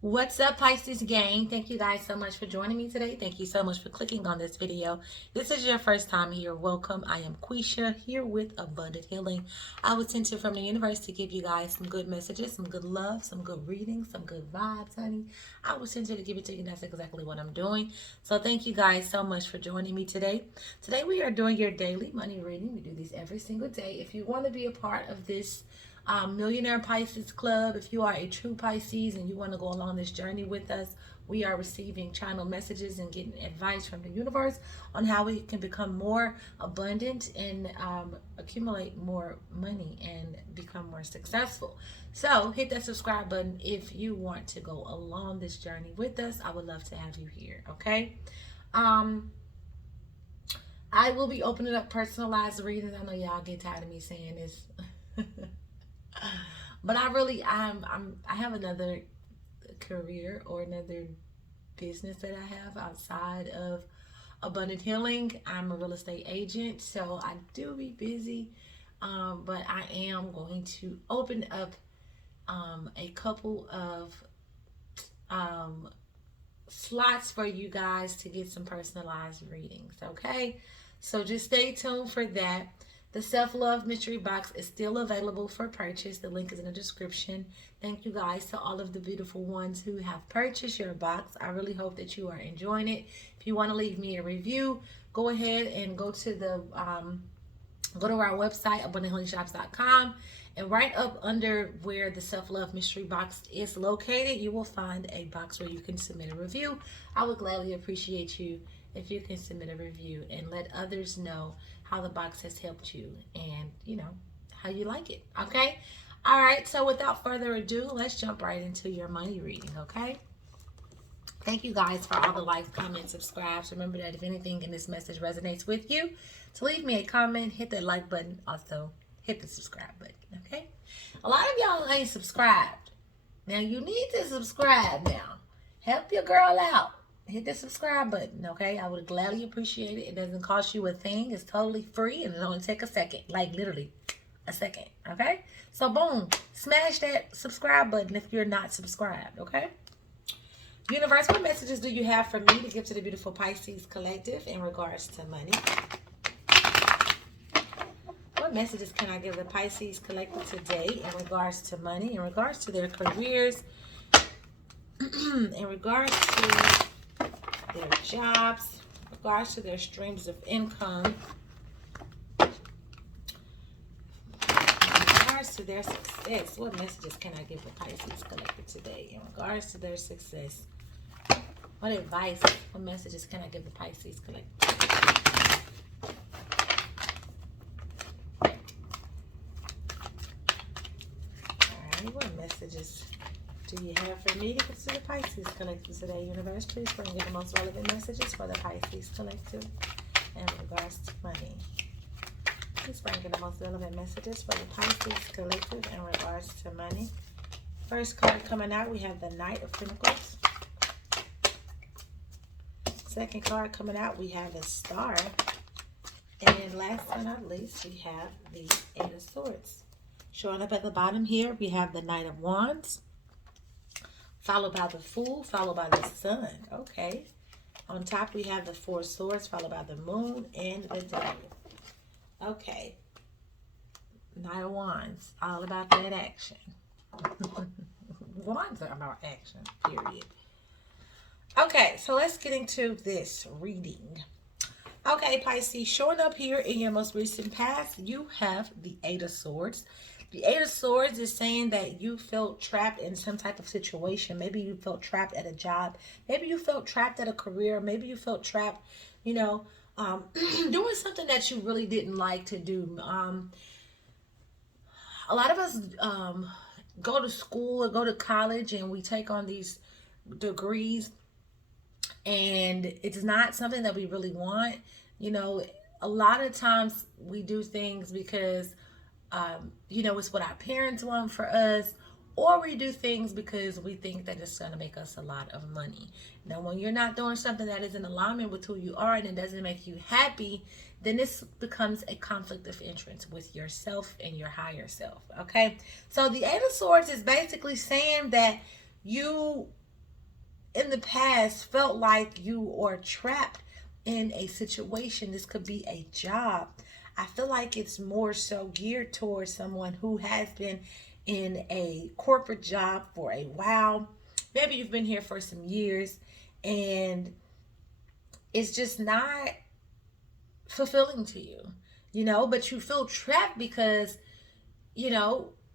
What's up, Pisces gang? Thank you guys so much for joining me today. Thank you so much for clicking on this video. This is your first time here. Welcome. I am Quisha here with Abundant Healing. I was sent here from the universe to give you guys some good messages, some good love, some good readings, some good vibes, honey. I was sent here to give it to you. That's exactly what I'm doing. So thank you guys so much for joining me today. Today we are doing your daily money reading. We do these every single day. If you want to be a part of this Millionaire Pisces Club. If you are a true Pisces and you want to go along this journey with us, we are receiving channel messages and getting advice from the universe on how we can become more abundant and accumulate more money and become more successful. So hit that subscribe button if you want to go along this journey with us. I would love to have you here. Okay. I will be opening up personalized readings. I know y'all get tired of me saying this. But I have another career or another business that I have outside of Abundant Healing. I'm a real estate agent, so I do be busy. But I am going to open up a couple of slots for you guys to get some personalized readings. Okay, so just stay tuned for that. The self-love mystery box is still available for purchase. The link is in the description. Thank you guys to all of the beautiful ones who have purchased your box. I really hope that you are enjoying it. If you want to leave me a review, go ahead and go to our website, abundanthealingshops.com, and right up under where the self-love mystery box is located, you will find a box where you can submit a review. I would gladly appreciate you if you can submit a review and let others know how the box has helped you and how you like it. Okay, all right, so without further ado, let's jump right into your money reading. Okay, thank you guys for all the likes, comments, subscribes. Remember that if anything in this message resonates with you, to leave me a comment, hit that like button, also hit the subscribe button. Okay, a lot of y'all ain't subscribed. Now you need to subscribe now. Help your girl out. Hit the subscribe button, okay? I would gladly appreciate it. It doesn't cost you a thing. It's totally free, and it only take a second, like literally a second, okay? So boom, smash that subscribe button if you're not subscribed, okay? Universe, what messages do you have for me to give to the beautiful Pisces collective in regards to money? What messages can I give the Pisces collective today in regards to money, in regards to their careers, in regards to their jobs, in regards to their streams of income, in regards to their success? What messages can I give the Pisces collective today in regards to their success? What advice, what messages can I give the Pisces collective? Alright, what messages do you have for me to give to the Pisces collective today, universe? Please bring me the most relevant messages for the Pisces collective in regards to money. Please bring me the most relevant messages for the Pisces collective in regards to money. First card coming out, we have the Knight of Pentacles. Second card coming out, we have the Star. And last but not least, we have the Eight of Swords. Showing up at the bottom here, we have the Knight of Wands, followed by the Fool, followed by the Sun. Okay. On top, we have the Four Swords, followed by the Moon and the Devil. Okay. Knight of Wands, all about that action. Wands are about action, period. Okay, so let's get into this reading. Okay, Pisces, showing up here in your most recent past, you have the Eight of Swords. The Eight of Swords is saying that you felt trapped in some type of situation. Maybe you felt trapped at a job. Maybe you felt trapped at a career. Maybe you felt trapped, doing something that you really didn't like to do. A lot of us go to school or go to college and we take on these degrees, and it's not something that we really want. A lot of times we do things because it's what our parents want for us, or we do things because we think that it's going to make us a lot of money. Now, when you're not doing something that is in alignment with who you are and it doesn't make you happy, then this becomes a conflict of interest with yourself and your higher self. Okay, so the Eight of Swords is basically saying that you in the past felt like you are trapped in a situation. This could be a job. I feel like it's more so geared towards someone who has been in a corporate job for a while. Maybe you've been here for some years and it's just not fulfilling to you, but you feel trapped because,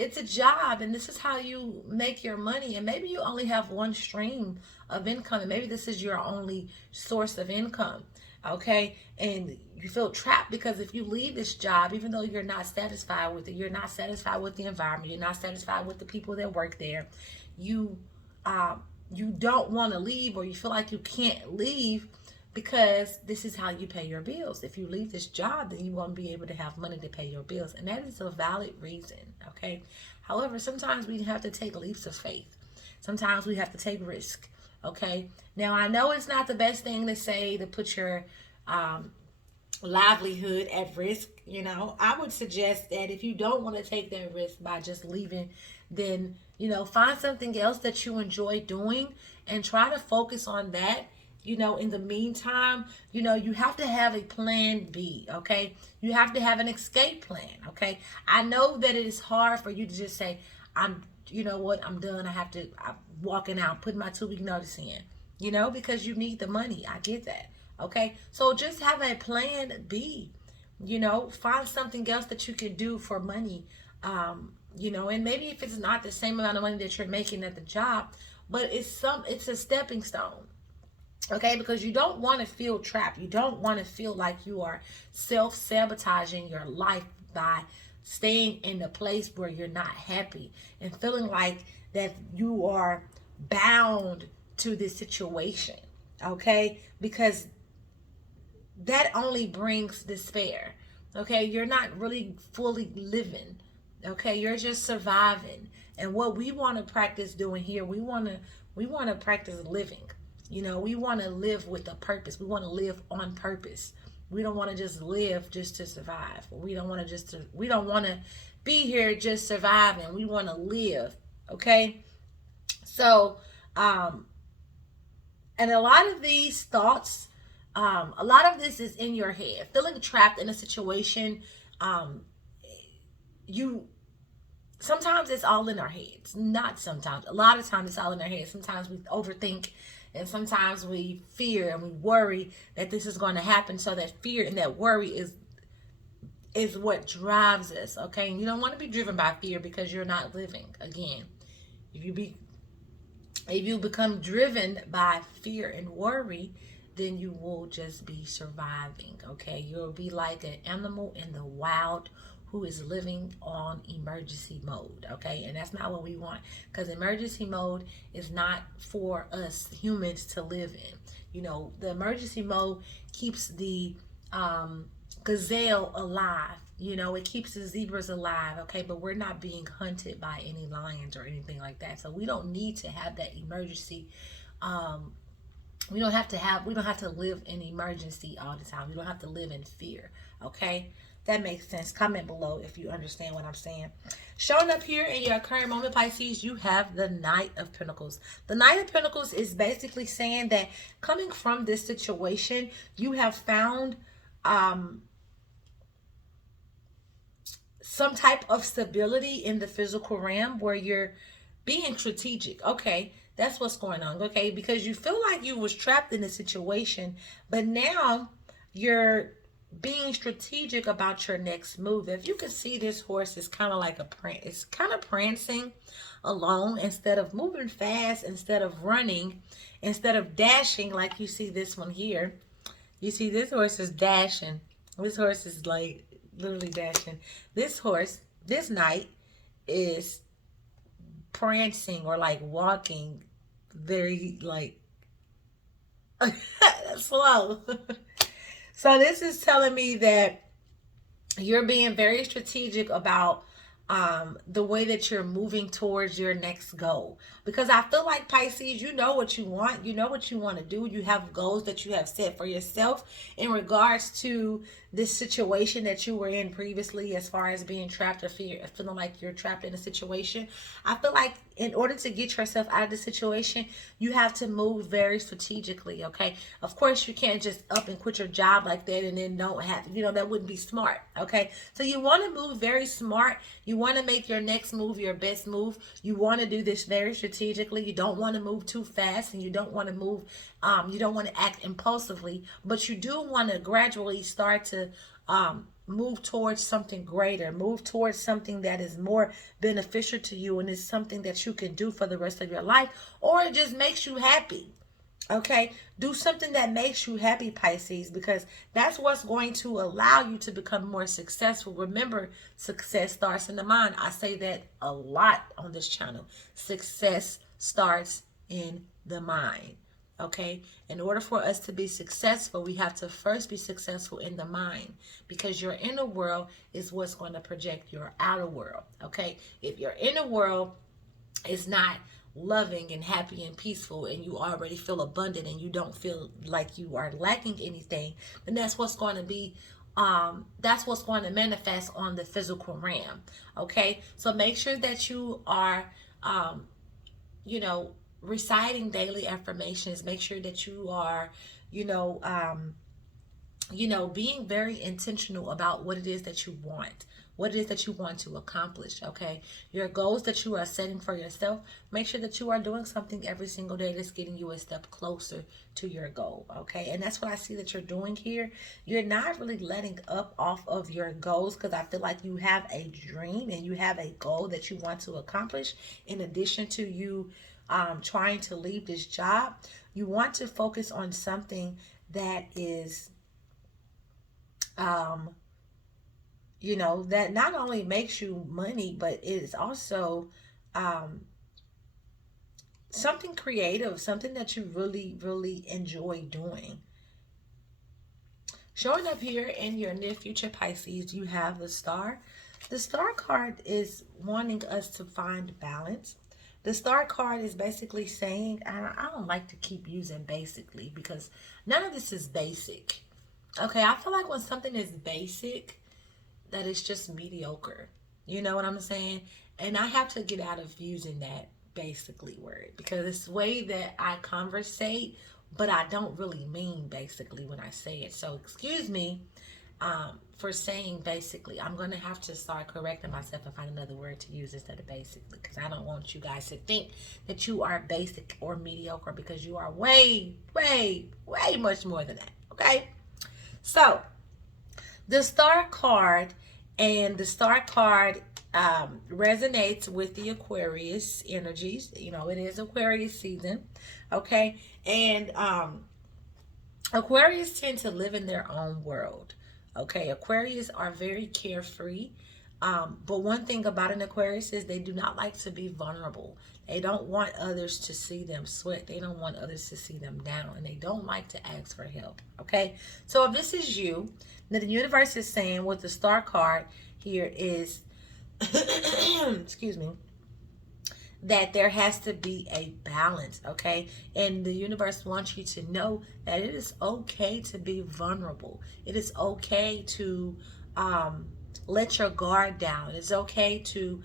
it's a job and this is how you make your money. And maybe you only have one stream of income and maybe this is your only source of income. Okay. And you feel trapped because if you leave this job, even though you're not satisfied with it, you're not satisfied with the environment, you're not satisfied with the people that work there, you don't want to leave, or you feel like you can't leave because this is how you pay your bills. If you leave this job, then you won't be able to have money to pay your bills. And that is a valid reason, okay? However, sometimes we have to take leaps of faith. Sometimes we have to take risk, okay? Now, I know it's not the best thing to say to put your livelihood at risk. I would suggest that if you don't want to take that risk by just leaving, then, find something else that you enjoy doing and try to focus on that. In the meantime, you have to have a plan B, okay? You have to have an escape plan, okay? I know that it is hard for you to just say, I'm done. I'm walking out, putting my 2-week notice in, because you need the money. I get that, okay? So just have a plan B, find something else that you can do for money, and maybe if it's not the same amount of money that you're making at the job, but it's a stepping stone. Okay, because you don't want to feel trapped. You don't want to feel like you are self-sabotaging your life by staying in a place where you're not happy and feeling like that you are bound to this situation. Okay, because that only brings despair. Okay, you're not really fully living. Okay, you're just surviving. And what we want to practice doing here, we want to practice living. We want to live with a purpose. We want to live on purpose. We don't want to just live just to survive. We don't want to be here just surviving. We want to live. Okay. So, and a lot of these thoughts, a lot of this is in your head. Feeling trapped in a situation, sometimes it's all in our heads. Not sometimes. A lot of times it's all in our heads. Sometimes we overthink. And sometimes we fear and we worry that this is going to happen. So that fear and that worry is what drives us. Okay. And you don't want to be driven by fear because you're not living. Again, if you become driven by fear and worry, then you will just be surviving. Okay. You'll be like an animal in the wild who is living on emergency mode, okay? And that's not what we want, because emergency mode is not for us humans to live in. The emergency mode keeps the gazelle alive. It keeps the zebras alive, okay? But we're not being hunted by any lions or anything like that. So we don't need to have that emergency. We don't have to live in emergency all the time. We don't have to live in fear, okay? That makes sense. Comment below if you understand what I'm saying. Showing up here in your current moment, Pisces, you have the Knight of Pentacles. The Knight of Pentacles is basically saying that coming from this situation, you have found some type of stability in the physical realm where you're being strategic. Okay, that's what's going on. Okay, because you feel like you was trapped in a situation, but now you're being strategic about your next move. If you can see, this horse is kind of like it's kind of prancing along instead of moving fast, instead of running, instead of dashing like you see this one here. You see this horse is dashing. This horse is like literally dashing. This horse, this knight, is prancing or like walking very like slow. So this is telling me that you're being very strategic about the way that you're moving towards your next goal. Because I feel like, Pisces, you know what you want. You know what you want to do. You have goals that you have set for yourself in regards to this situation that you were in previously, as far as being trapped or feeling like you're trapped in a situation. I feel like in order to get yourself out of the situation, you have to move very strategically. Okay, of course you can't just up and quit your job like that and then don't have, that wouldn't be smart. Okay, so you want to move very smart. You want to make your next move your best move. You want to do this very strategically. You don't want to move too fast, and you don't want to move you don't want to act impulsively, but you do want to gradually start to move towards something greater, move towards something that is more beneficial to you and is something that you can do for the rest of your life, or it just makes you happy. Okay, do something that makes you happy, Pisces, because that's what's going to allow you to become more successful. Remember, success starts in the mind. I say that a lot on this channel. Success starts in the mind. Okay, in order for us to be successful, we have to first be successful in the mind, because your inner world is what's going to project your outer world. Okay, if your inner world is not loving and happy and peaceful, and you already feel abundant and you don't feel like you are lacking anything, then that's what's going to be that's what's going to manifest on the physical realm. Okay, so make sure that you are you know reciting daily affirmations. Make sure that you are being very intentional about what it is that you want, what it is that you want to accomplish. Okay, your goals that you are setting for yourself, make sure that you are doing something every single day that's getting you a step closer to your goal. Okay, and that's what I see that you're doing here. You're not really letting up off of your goals, because I feel like you have a dream and you have a goal that you want to accomplish. In addition to you trying to leave this job, you want to focus on something that is that not only makes you money, but it is also something creative, something that you really, really enjoy doing. Showing up here in your near future, Pisces, you have the Star. The Star card is wanting us to find balance. The Star card is basically saying, I don't like to keep using basically, because none of this is basic. Okay, I feel like when something is basic, that it's just mediocre. You know what I'm saying? And I have to get out of using that basically word, because it's the way that I conversate, but I don't really mean basically when I say it. So excuse me for saying basically. I'm going to have to start correcting myself and find another word to use instead of basically, because I don't want you guys to think that you are basic or mediocre, because you are way, way, way much more than that. Okay? So, the Star card, and the Star card resonates with the Aquarius energies. It is Aquarius season. Okay? And Aquarius tend to live in their own world. Okay, Aquarius are very carefree. But one thing about an Aquarius is they do not like to be vulnerable. They don't want others to see them sweat. They don't want others to see them down. And they don't like to ask for help. Okay, so if this is you, then the universe is saying with the Star card here is, excuse me, that there has to be a balance. Okay, and the universe wants you to know that it is okay to be vulnerable. It is okay to let your guard down. It's okay to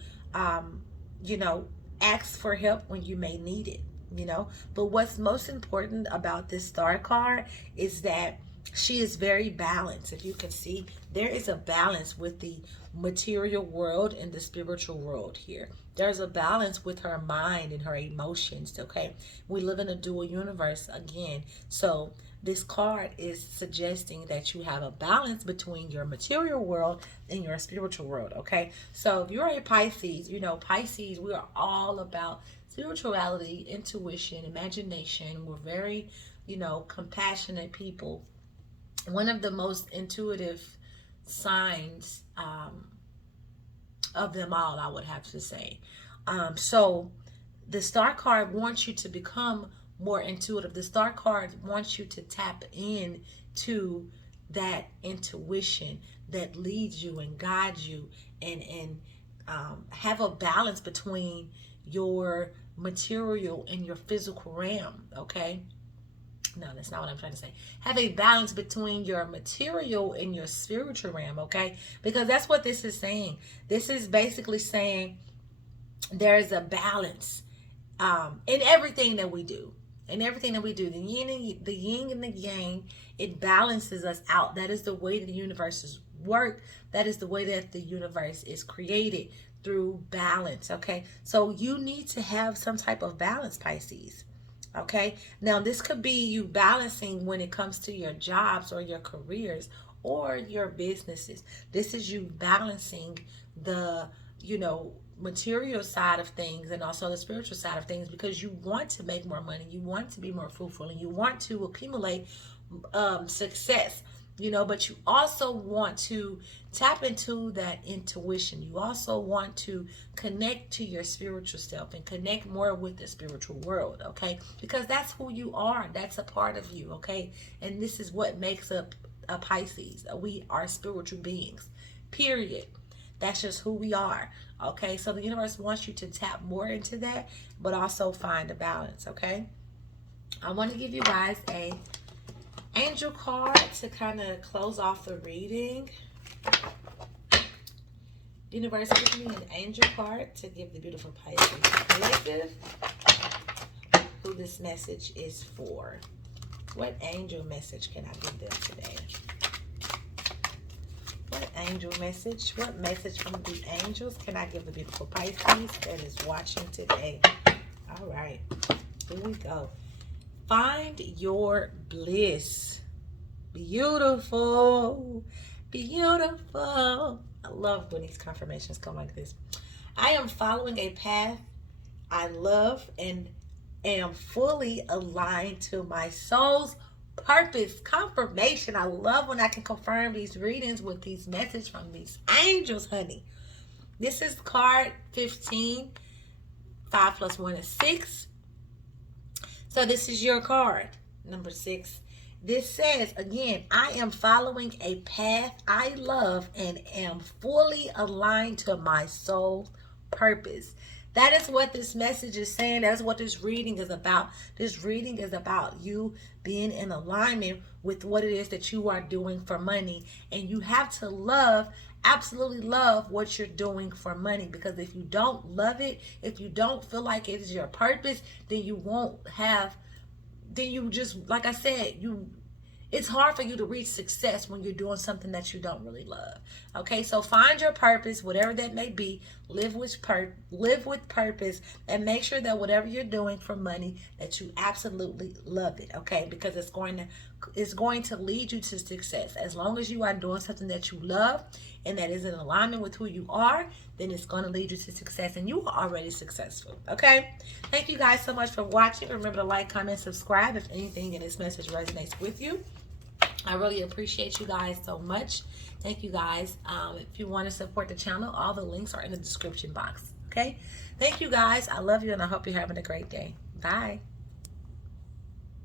ask for help when you may need it. But what's most important about this Star card is that she is very balanced. If you can see, there is a balance with the material world and the spiritual world here. There's a balance with her mind and her emotions. Okay, we live in a dual universe again. So this card is suggesting that you have a balance between your material world and your spiritual world. Okay, so if you're a Pisces, Pisces, we are all about spirituality, intuition, imagination. We're very compassionate people. One of the most intuitive signs of them all, I would have to say. So the Star card wants you to become more intuitive. The Star card wants you to tap in to that intuition that leads you and guides you, and have a balance between your material and your physical realm. Okay, No, that's not what I'm trying to say. Have a balance between your material and your spiritual realm, okay? Because that's what this is saying. This is basically saying there is a balance in everything that we do. In everything that we do, the yin and the yang, it balances us out. That is the way that the universe work. That is the way that the universe is created, through balance. Okay, so you need to have some type of balance, Pisces. Okay, now this could be you balancing when it comes to your jobs or your careers or your businesses. This is you balancing the, material side of things and also the spiritual side of things, because you want to make more money, you want to be more fruitful, and you want to accumulate success, but you also want to tap into that intuition. You also want to connect to your spiritual self and connect more with the spiritual world, okay? Because that's who you are. That's a part of you, okay? And this is what makes up a Pisces. We are spiritual beings, period. That's just who we are, okay? So the universe wants you to tap more into that, but also find a balance, okay? I want to give you guys a angel card to kind of close off the reading. Universe, give me an angel card to give the beautiful Pisces collective who this message is for. What angel message can I give them today? What angel message? What message from the angels can I give the beautiful Pisces that is watching today? All right, here we go. Find your bliss. Beautiful. Beautiful. I love when these confirmations come like this. I am following a path I love and am fully aligned to my soul's purpose. Confirmation. I love when I can confirm these readings with these messages from these angels, honey. This is card 15. 5 plus 1 is 6. So this is your card, number 6. This says, again, I am following a path I love and am fully aligned to my soul purpose. That is what this message is saying. That's what this reading is about. This reading is about you being in alignment with what it is that you are doing for money. And you have to love, absolutely love what you're doing for money. Because if you don't love it, if you don't feel like it is your purpose, then you won't have, then you just, like I said, it's hard for you to reach success when you're doing something that you don't really love. Okay, so find your purpose, whatever that may be. Live with purpose, and make sure that whatever you're doing for money, that you absolutely love it. Okay, because it's going to lead you to success. As long as you are doing something that you love and that is in alignment with who you are, then it's going to lead you to success, and you are already successful. Okay, thank you guys so much for watching. Remember to like, comment, subscribe if anything in this message resonates with you. I really appreciate you guys so much. Thank you guys. If you want to support the channel, all the links are in the description box. Okay, thank you guys. I love you, and I hope you're having a great day. Bye.